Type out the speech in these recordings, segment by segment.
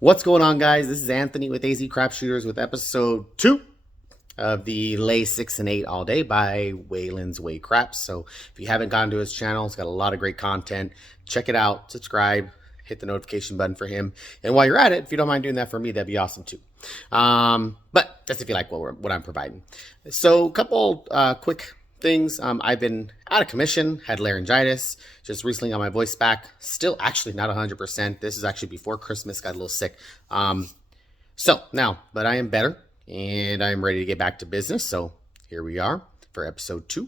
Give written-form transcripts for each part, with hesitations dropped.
What's going on, guys? This is Anthony with AZ Crap Shooters with episode 2 of the Lay 6 and 8 All Day by Waylon's Way Craps. So if you haven't gone to his channel, it's got a lot of great content. Check it out, subscribe, hit the notification button for him. And while you're at it, if you don't mind doing that for me, that'd be awesome too. But just if you like what I'm providing. So a couple quick things. I've been out of commission, had laryngitis, just recently got my voice back. Still actually not 100%. This is actually before Christmas, got a little sick. But I am better and I'm ready to get back to business. So here we are for episode 2.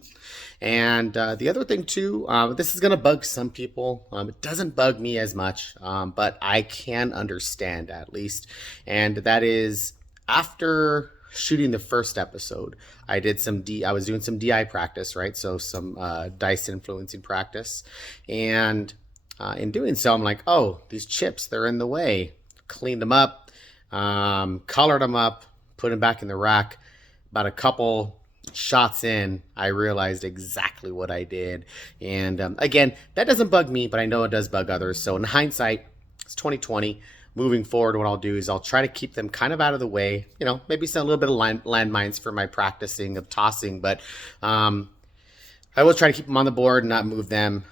And the other thing too, this is going to bug some people. It doesn't bug me as much, but I can understand at least. And that is after shooting the first episode, I was doing some DI practice, right? So some dice influencing practice. And in doing so, I'm like, oh, these chips, they're in the way. Cleaned them up, colored them up, put them back in the rack. About a couple shots in, I realized exactly what I did. And again, that doesn't bug me, but I know it does bug others. So in hindsight, it's 2020. Moving forward, what I'll do is I'll try to keep them kind of out of the way, maybe send a little bit of landmines for my practicing of tossing, but I will try to keep them on the board and not move them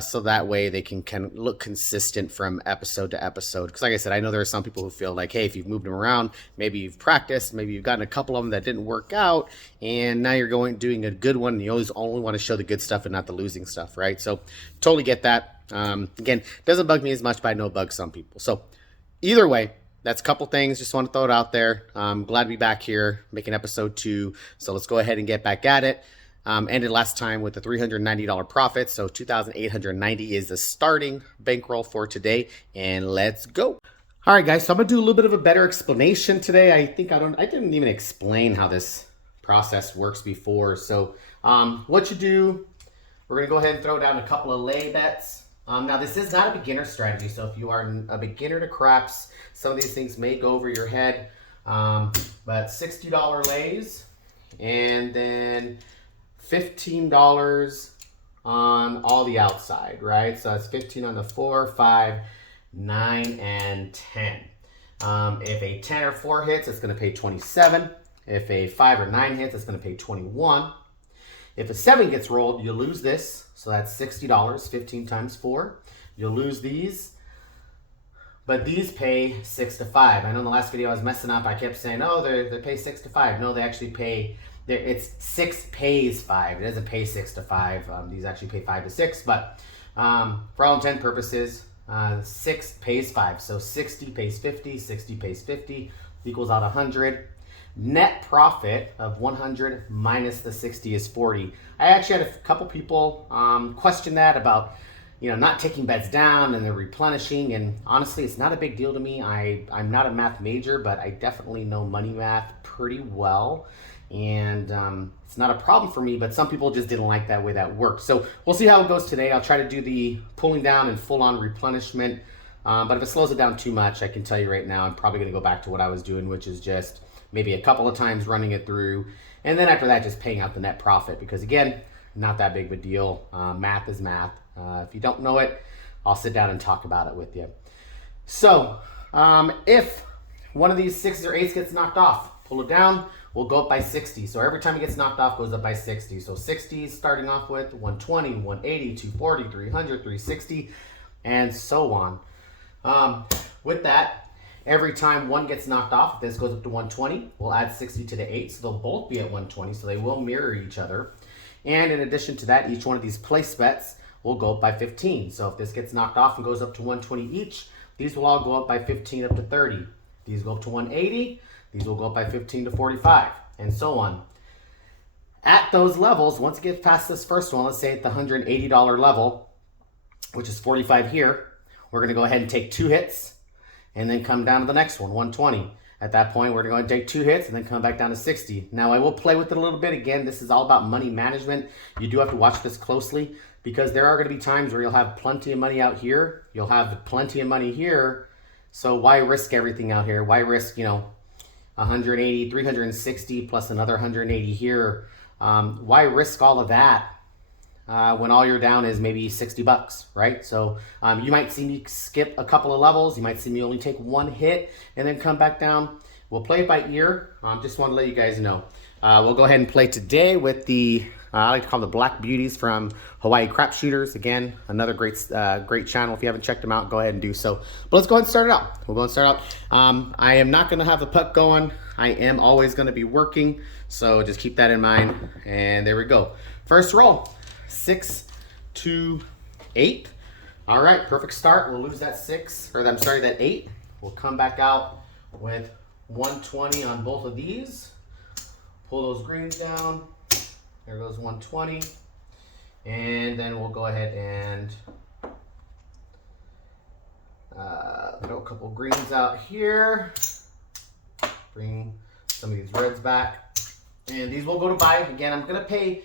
so that way they can look consistent from episode to episode. Because like I said, I know there are some people who feel like, hey, if you've moved them around, maybe you've practiced, maybe you've gotten a couple of them that didn't work out, and now you're doing a good one, and you always only want to show the good stuff and not the losing stuff, right? So totally get that. Again, doesn't bug me as much, but I know it bugs some people. So either way, that's a couple things. Just want to throw it out there. I'm glad to be back here making episode 2. So let's go ahead and get back at it. Ended last time with a $390 profit. So $2,890 is the starting bankroll for today. And let's go. All right, guys. So I'm going to do a little bit of a better explanation today. I didn't even explain how this process works before. So what you do, we're going to go ahead and throw down a couple of lay bets. Now, this is not a beginner strategy, so if you are a beginner to craps, some of these things may go over your head, but $60 lays, and then $15 on all the outside, right? So that's 15 on the 4, 5, 9, and 10. If a 10 or 4 hits, it's going to pay 27. If a 5 or 9 hits, it's going to pay 21. If a 7 gets rolled, you lose this. So that's $60, 15 times 4. You'll lose these, but these pay 6 to 5. I know in the last video I was messing up. I kept saying, oh, they pay 6 to 5. No, they actually pay, it's 6 pays 5. It doesn't pay 6 to 5. These actually pay 5 to 6, but for all intent purposes, 6 pays 5. So 60 pays 50, 60 pays 50, equals out 100. Net profit of 100 minus the 60 is 40. I actually had a couple people question that about, not taking bets down and they're replenishing. And honestly, it's not a big deal to me. I'm not a math major, but I definitely know money math pretty well. And it's not a problem for me, but some people just didn't like that way that worked. So we'll see how it goes today. I'll try to do the pulling down and full on replenishment. But if it slows it down too much, I can tell you right now, I'm probably going to go back to what I was doing, which is just maybe a couple of times running it through, and then after that, just paying out the net profit, because again, not that big of a deal. Math is math. If you don't know it, I'll sit down and talk about it with you. So if one of these 6s or 8s gets knocked off, pull it down, we'll go up by 60. So every time it gets knocked off, goes up by 60. So 60 starting off with 120, 180, 240, 300, 360, and so on. With that, every time one gets knocked off, if this goes up to 120, we'll add 60 to the 8, so they'll both be at 120, so they will mirror each other. And in addition to that, each one of these place bets will go up by 15. So if this gets knocked off and goes up to 120 each, these will all go up by 15 up to 30. These go up to 180, these will go up by 15 to 45, and so on. At those levels, once it gets past this first one, let's say at the $180 level, which is 45 here, we're going to go ahead and take 2 hits, and then come down to the next one, 120. At that point, we're going to take 2 hits and then come back down to 60. Now, I will play with it a little bit. Again, this is all about money management. You do have to watch this closely, because there are going to be times where you'll have plenty of money out here. You'll have plenty of money here. So why risk everything out here? Why risk, 180, 360 plus another 180 here? Why risk all of that when all you're down is maybe 60 bucks, right? So you might see me skip a couple of levels. You might see me only take one hit and then come back down. We'll play it by ear. Just want to let you guys know. We'll go ahead and play today with the, I like to call them the Black Beauties from Hawaii Crap Shooters. Again, another great channel. If you haven't checked them out, go ahead and do so. But let's go ahead and start it out. We'll go and start out. I am not going to have the puck going. I am always going to be working. So just keep that in mind. And there we go. First roll. 6, 2, 8. All right, perfect start. We'll lose that 6, or I'm sorry, that 8. We'll come back out with 120 on both of these. Pull those greens down. There goes 120. And then we'll go ahead and throw a couple greens out here. Bring some of these reds back. And these will go to buy. Again, I'm going to pay,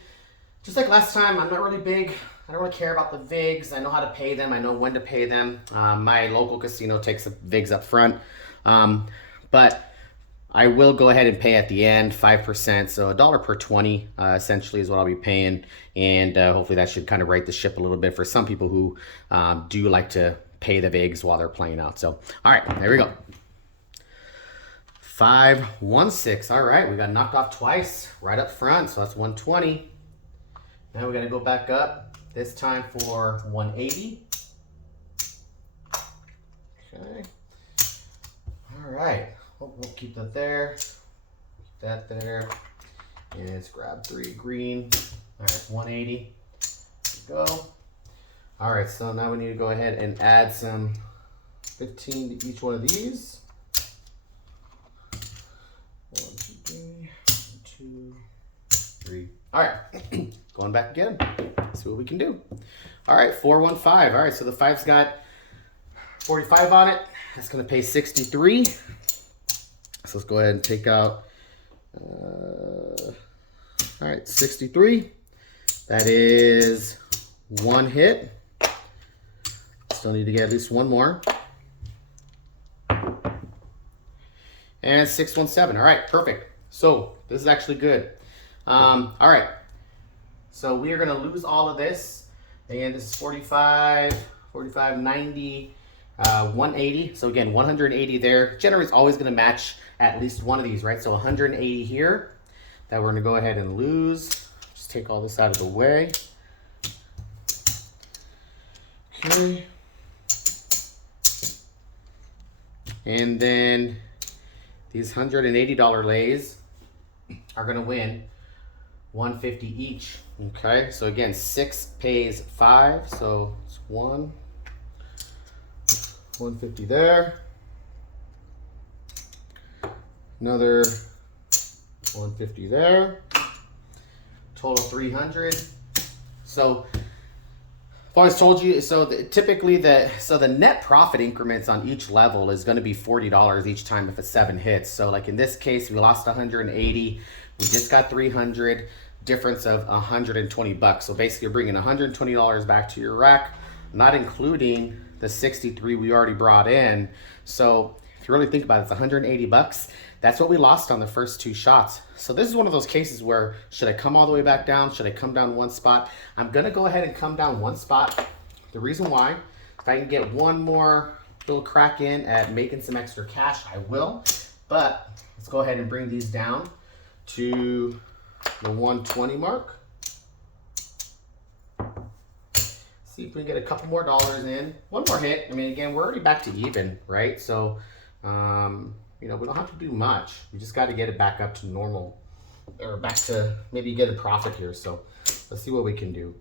just like last time, I'm not really big. I don't really care about the VIGs. I know how to pay them. I know when to pay them. My local casino takes the VIGs up front. But I will go ahead and pay at the end, 5%. So $1 per 20 essentially is what I'll be paying. And hopefully that should kind of right the ship a little bit for some people who do like to pay the VIGs while they're playing out. So, all right, there we go. 5, 1, 6. All right, we got knocked off twice right up front. So that's 120. Now we got to go back up, this time for 180. Okay. All right. We'll keep that there. Keep that there. And let's grab 3 green. All right, 180. There we go. All right, so now we need to go ahead and add some 15 to each one of these. 1, 2, 3. All right, going back again. Let's see what we can do. All right, 4, 1, 5. All right, so the 5's got 45 on it. That's going to pay 63. So let's go ahead and take out, all right, 63. That is 1 hit. Still need to get at least 1 more. And 617. All right, perfect. So this is actually good. All right. So we are going to lose all of this. And this is 45, 45, 90, 180. So again, 180 there. Generator is always going to match at least one of these, right? So 180 here that we're going to go ahead and lose. Just take all this out of the way. Okay. And then these $180 lays are going to win 150 each. Okay, so again, 6 pays 5, so it's 150 there. Another 150 there. Total 300. So I've always told you, so typically the net profit increments on each level is going to be $40 each time if it's 7 hits. So like in this case, we lost 180. We just got 300. Difference of 120 bucks. So basically you're bringing $120 back to your rack, not including the 63 we already brought in. So if you really think about it, it's 180 bucks. That's what we lost on the first 2 shots. So this is one of those cases where, should I come all the way back down? Should I come down 1 spot? I'm gonna go ahead and come down 1 spot. The reason why, if I can get 1 more little crack in at making some extra cash, I will. But let's go ahead and bring these down to the 120 mark. See if we can get a couple more dollars in. 1 more hit. I mean, again, we're already back to even, right? So, you know, we don't have to do much. We just got to get it back up to normal, or back to maybe get a profit here. So let's see what we can do.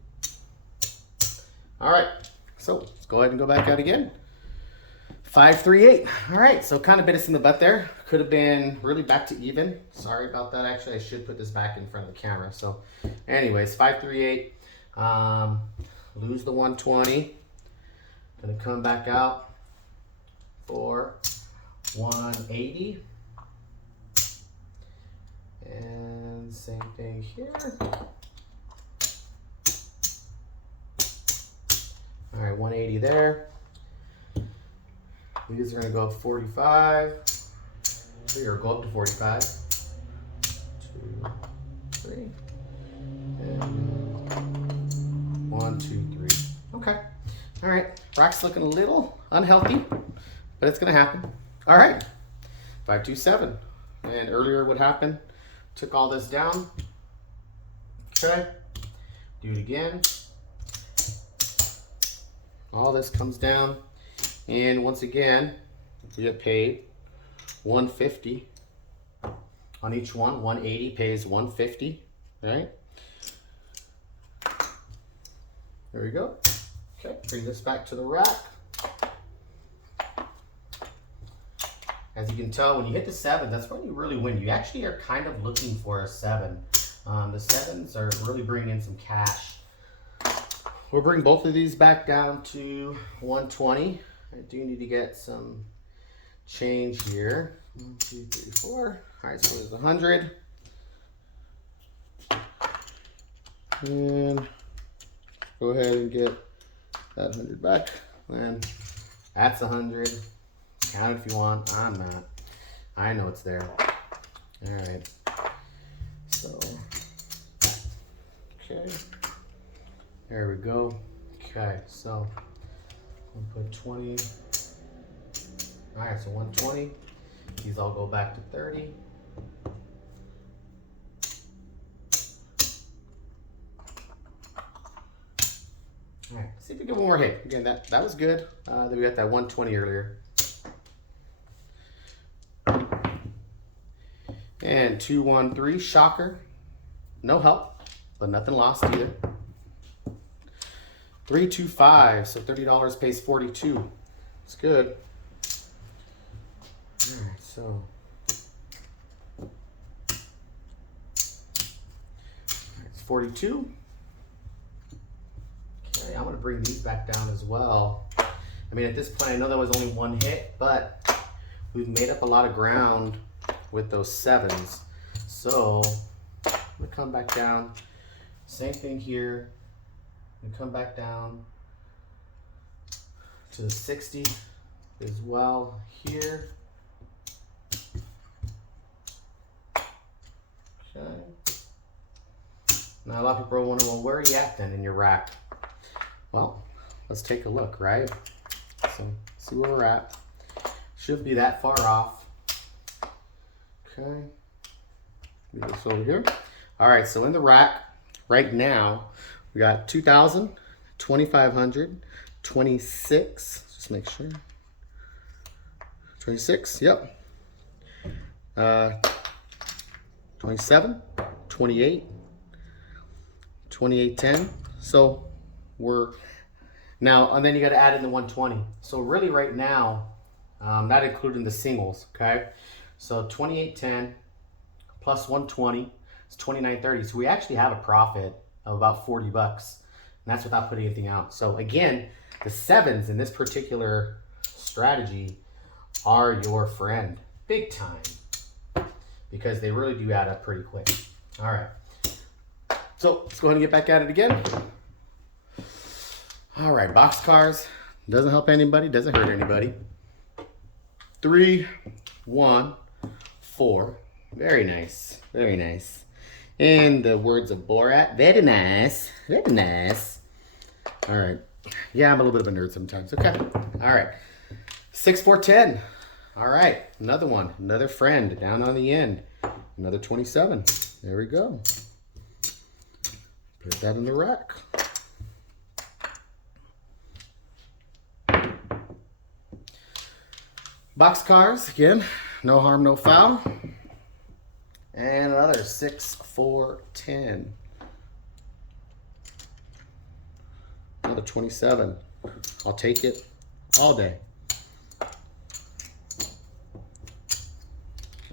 All right, so let's go ahead and go back out again. 5, 3, 8. All right, so kind of bit us in the butt there. Could have been really back to even. Sorry about that. Actually, I should put this back in front of the camera. So anyways, 5, 3, 8. Lose the 120. Gonna come back out for 180. And same thing here. All right, 180 there. These are gonna go up 45. Or go up to 45. 2, 3. And All right, rack's looking a little unhealthy, but it's gonna happen. All right, 527. And earlier what happened? Took all this down. Okay, do it again. All this comes down. And once again, we get paid 150 on each one. 180 pays 150, right? There we go. Okay, bring this back to the rack. As you can tell, when you hit the 7, that's when you really win. You actually are kind of looking for a 7. The 7s are really bringing in some cash. We'll bring both of these back down to 120. I do need to get some change here. 1, 2, 3, 4. All right, so there's 100. And go ahead and get that 100 back. And that's 100. Count if you want. I'm not. I know it's there. All right. So, okay. There we go. Okay, so we'll put 20. All right, so 120. These all go back to 30. All right, see if we get one more hit. Again, that was good. Then we got that 120 earlier. And 213, shocker. No help, but nothing lost either. 325, so $30 pays 42. It's good. All right, so it's 42. Okay, I'm gonna bring these back down as well. I mean, at this point, I know that was only one hit, but we've made up a lot of ground with those 7s. So I'm gonna come back down. Same thing here. And come back down to the 60 as well here. Okay. Now a lot of people are wondering, well, where are you at then in your rack? Well, let's take a look, right? So see where we're at. Should be that far off. Okay. Move this over here. All right, so in the rack right now, we got 2,000, 2,500, 26. Just make sure. 26, yep. 27, 28, 2810. So we're now, and then you got to add in the 120. So really right now, not including the singles, okay? So 2810 plus 120 is 2930. So we actually have a profit of about 40 bucks. And that's without putting anything out. So again, the 7s in this particular strategy are your friend, big time, because they really do add up pretty quick. All right. So let's go ahead and get back at it again. All right, boxcars. Doesn't help anybody, doesn't hurt anybody. 3, 1, 4. Very nice, very nice. In the words of Borat, very nice, very nice. All right. Yeah, I'm a little bit of a nerd sometimes. Okay. All right. 6, 4, 10. All right. Another one. Another friend down on the end. Another 27. There we go. Put that in the rack. Boxcars, again, no harm, no foul. And another 6, 4, 10. Another 27. I'll take it all day.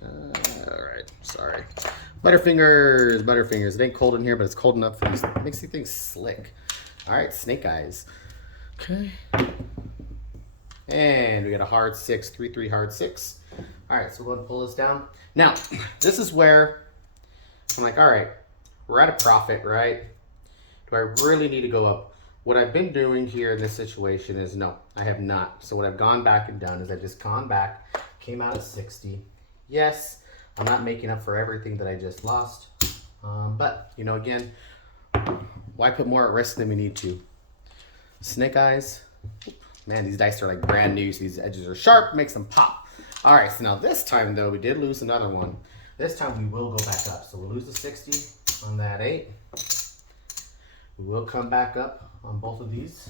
All right, sorry. Butterfingers, Butterfingers. It ain't cold in here, but it's cold enough for these. It makes these things slick. All right, snake eyes. Okay. And we got a hard 6, 3, 3, hard 6. All right, so we'll go ahead and pull this down. Now, this is where I'm like, all right, we're at a profit, right? Do I really need to go up? What I've been doing here in this situation is no, I have not. So what I've gone back and done is I've just gone back, came out of 60. Yes, I'm not making up for everything that I just lost. But, you know, again, why put more at risk than we need to? Snake eyes, Man, these dice are like brand new, so these edges are sharp, makes them pop. All right, so now this time though, we did lose another one. This time we will go back up. So we'll lose the 60 on that 8. We will come back up on both of these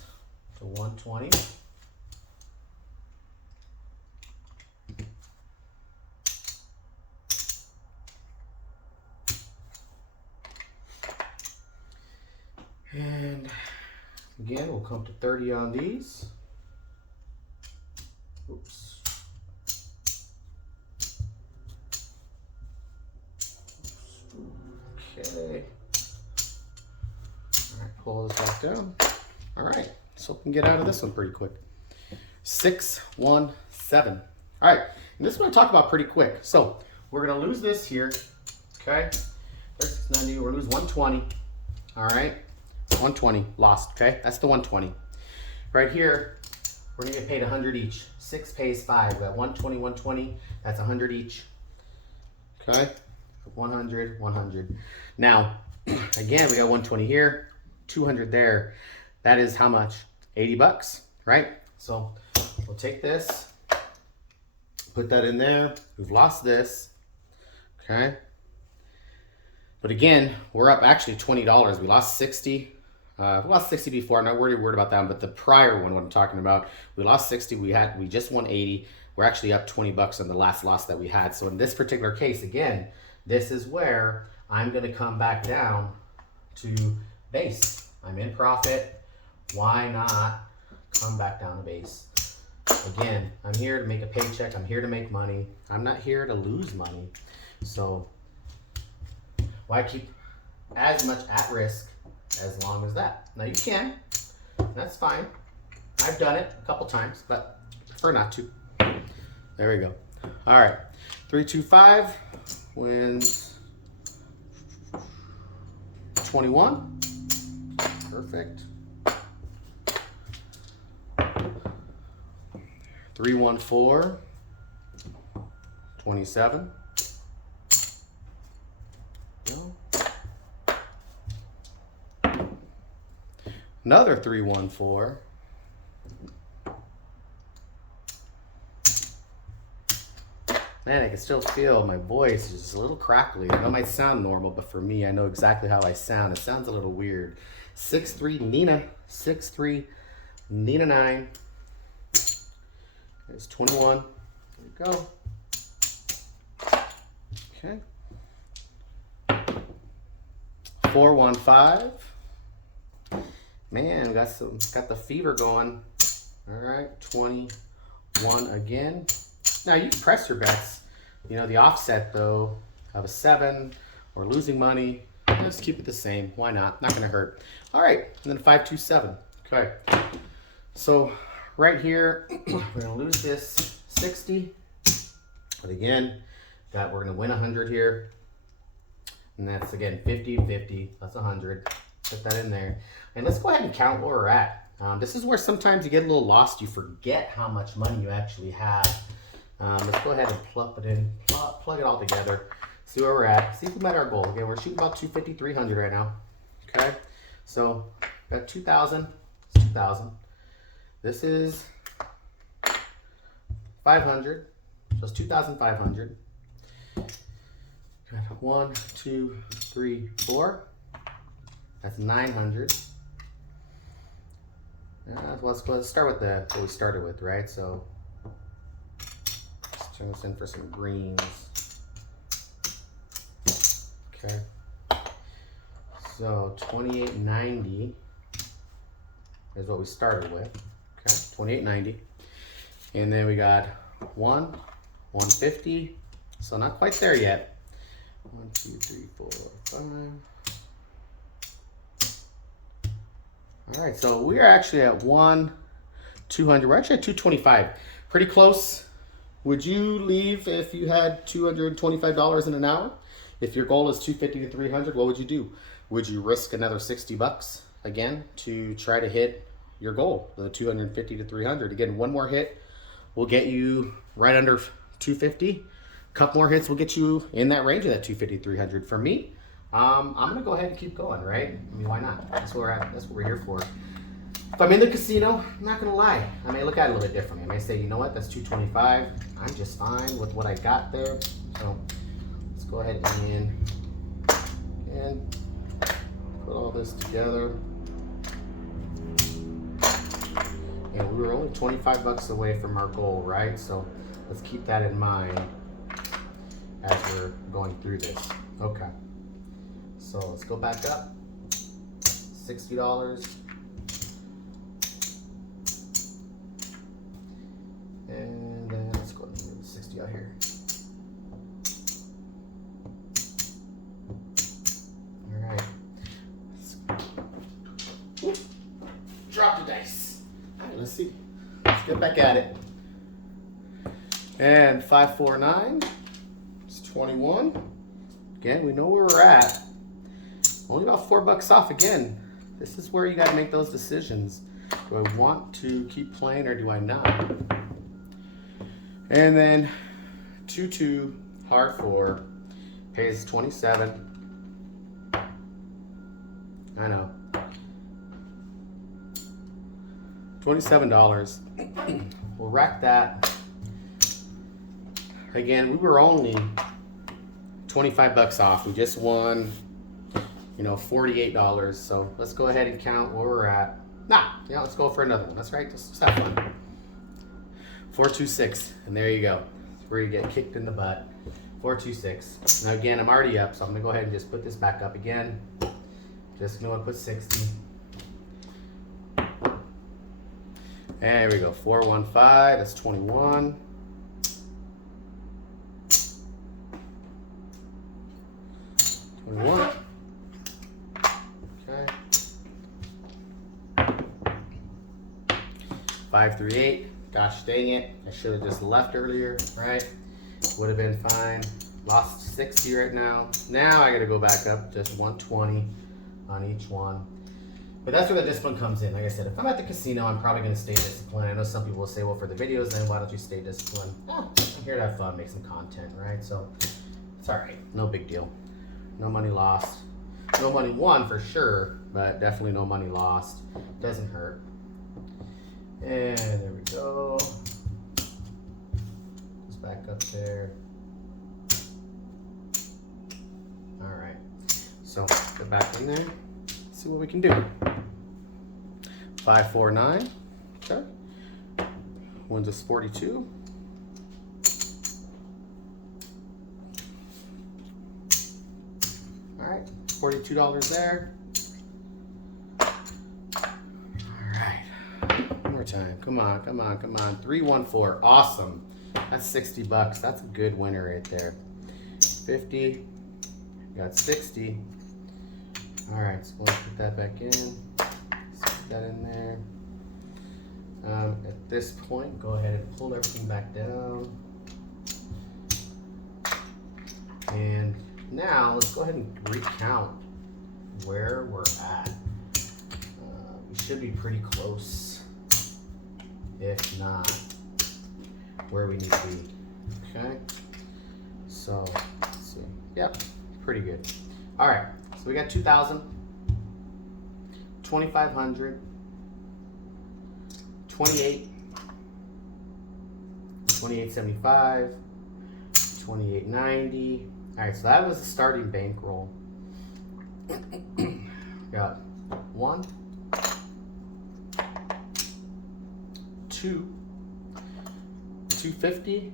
to 120. And again, we'll come to 30 on these. Oops. Okay. All right, pull this back down. All right, so we can get out of this one pretty quick. 6, 1, 7. All right, and this is what I talk about pretty quick. So we're gonna lose this here, okay? 36.90, we're gonna lose 120. All right, 120 lost. Okay, that's the 120. Right here, we're gonna get paid 100 each. 6 pays 5. We got 120, 120. That's 100 each. Okay, 100, 100. Now, again, we got 120 here, 200 there. That is how much? 80 bucks, right? So we'll take this, put that in there. We've lost this, okay? But again, we're up actually $20. We lost 60. We lost 60 before. I'm not worried about that one, but the prior one, what I'm talking about, we lost 60. We just won 80. We're actually up 20 bucks on the last loss that we had. So in this particular case, again, this is where I'm going to come back down to base. I'm in profit. Why not come back down to base? Again, I'm here to make a paycheck. I'm here to make money. I'm not here to lose money. So why keep as much at risk as long as that? Now you can. That's fine. I've done it a couple times, but I prefer not to. There we go. All right. 325 wins 21. Perfect. 314 27. No. Another 314. Man, I can still feel my voice is just a little crackly. I know it might sound normal, but for me, I know exactly how I sound. It sounds a little weird. 6-3 Nina. 6-3 Nina 9. There's 21. There we go. Okay. 415. Man, got the fever going. All right, 21 again. Now you can press your bets. You know, the offset though of a 7 or losing money, just keep it the same. Why not? Not gonna hurt. All right, and then 527. Okay. So right here, we're gonna lose this 60. But again, we're gonna win 100 here. And that's again 50, 50, that's 100. Put that in there. And let's go ahead and count where we're at. This is where sometimes you get a little lost. You forget how much money you actually have. Let's go ahead and plug it in, plug it all together, see where we're at, see if we met our goal. Again, we're shooting about 250, 300 right now. Okay, so got 2,000, 2,000. This is 500, so it's 2,500. 1, 2, 3, 4. That's 900. Let's start with what we started with, right? So let's turn this in for some greens. Okay. So 2890 is what we started with. Okay, 2890. And then we got 150. So not quite there yet. 1, 2, 3, 4, 5. All right, so we are actually at 200. We're actually at 225. Pretty close. Would you leave if you had $225 in an hour? If your goal is 250 to 300, what would you do? Would you risk another 60 bucks again to try to hit your goal, the 250 to 300? Again, one more hit will get you right under 250. A couple more hits will get you in that range of that 250 to 300. For me, I'm gonna go ahead and keep going, right? I mean, why not? That's what we're here for. If I'm in the casino, I'm not gonna lie, I may look at it a little bit differently. I may say, you know what, that's 225. I'm just fine with what I got there. So let's go ahead and put all this together. And we were only 25 bucks away from our goal, right? So let's keep that in mind as we're going through this. Okay. So let's go back up. $60. And then let's go ahead and move the 60 out here. All right. Drop the dice. All right, let's see. Let's get back at it. And 549. It's 21. Again, we know where we're at. Only about $4 off again. This is where you got to make those decisions. Do I want to keep playing or do I not? And then 2-2, hard 4, pays 27. I know. $27. We'll rack that. Again, we were only 25 bucks off. We just won, $48. So let's go ahead and count where we're at. Let's go for another one. That's right. Let's have fun. 426, and there you go. That's where you get kicked in the butt. 426. Now again, I'm already up, so I'm gonna go ahead and just put this back up again. Just gonna put 60. There we go. 415. That's 21. Okay. 538. Gosh dang it. I should have just left earlier, right? Would have been fine. Lost 60 right now. Now I gotta go back up just 120 on each one. But that's where the discipline comes in. Like I said, if I'm at the casino, I'm probably gonna stay disciplined. I know some people will say, well, for the videos, then why don't you stay disciplined? I'm here to have fun, make some content, right? So it's all right, no big deal. No money lost. No money won for sure, but definitely no money lost. Doesn't hurt. And there we go. Just back up there. All right. So get back in there. See what we can do. 549. Okay. Wins us 42. All right. $42 there. Time. Come on. 314. Awesome. That's $60. That's a good winner right there. 50. Got 60. All right, so let's put that back in. Let's put that in there. At this point, go ahead and pull everything back down. And now let's go ahead and recount where we're at. We should be pretty close. If not, where we need to be. Okay, so let's see. Yep, pretty good. All right, so we got 2,000, 2,500, 28, 2875, 2890. All right, so that was the starting bankroll. Got 1, 2, 250,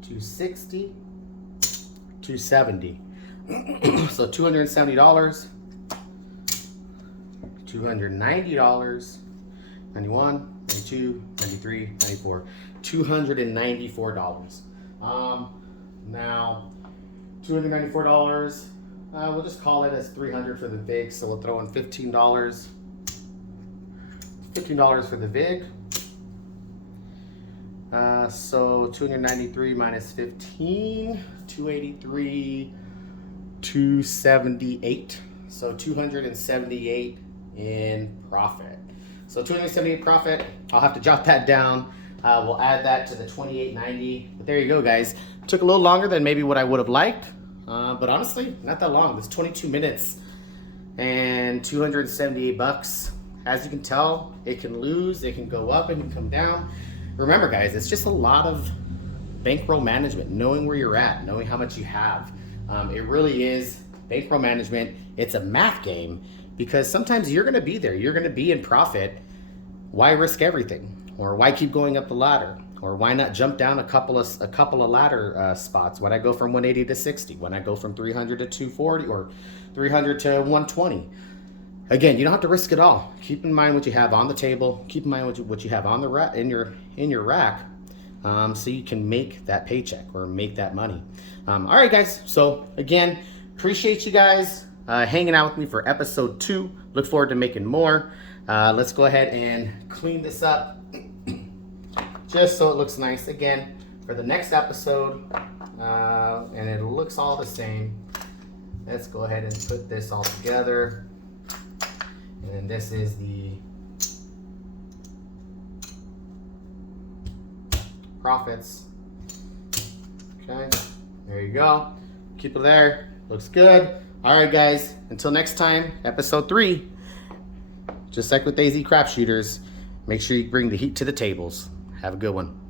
260, 270. So $270, $290, 91, 92, 93, 94, $294. Now, $294, we'll just call it as $300 for the VIG, so we'll throw in $15. $15 for the VIG. So 293 minus 15, 283, 278. So 278 in profit. So 278 profit. I'll have to jot that down. We'll add that to the 2890. But there you go, guys. Took a little longer than maybe what I would have liked. But honestly, not that long. It's 22 minutes and $278. as you can tell, it can lose, it can go up, it can come down. Remember guys, it's just a lot of bankroll management, knowing where you're at, knowing how much you have. It really is bankroll management. It's a math game because sometimes you're gonna be there, you're gonna be in profit. Why risk everything? Or why keep going up the ladder? Or why not jump down a couple of ladder spots? When I go from 180 to 60, when I go from 300 to 240, or 300 to 120. Again, you don't have to risk it all. Keep in mind what you have on the table. Keep in mind what you have on the rack, in your rack, so you can make that paycheck or make that money. All right, guys. So again, appreciate you guys hanging out with me for episode 2. Look forward to making more. Let's go ahead and clean this up just so it looks nice again for the next episode, and it looks all the same. Let's go ahead and put this all together. And then this is the profits. Okay, there you go. Keep it there. Looks good. All right, guys. Until next time, episode 3. Just like with AZ Crap Shooters, make sure you bring the heat to the tables. Have a good one.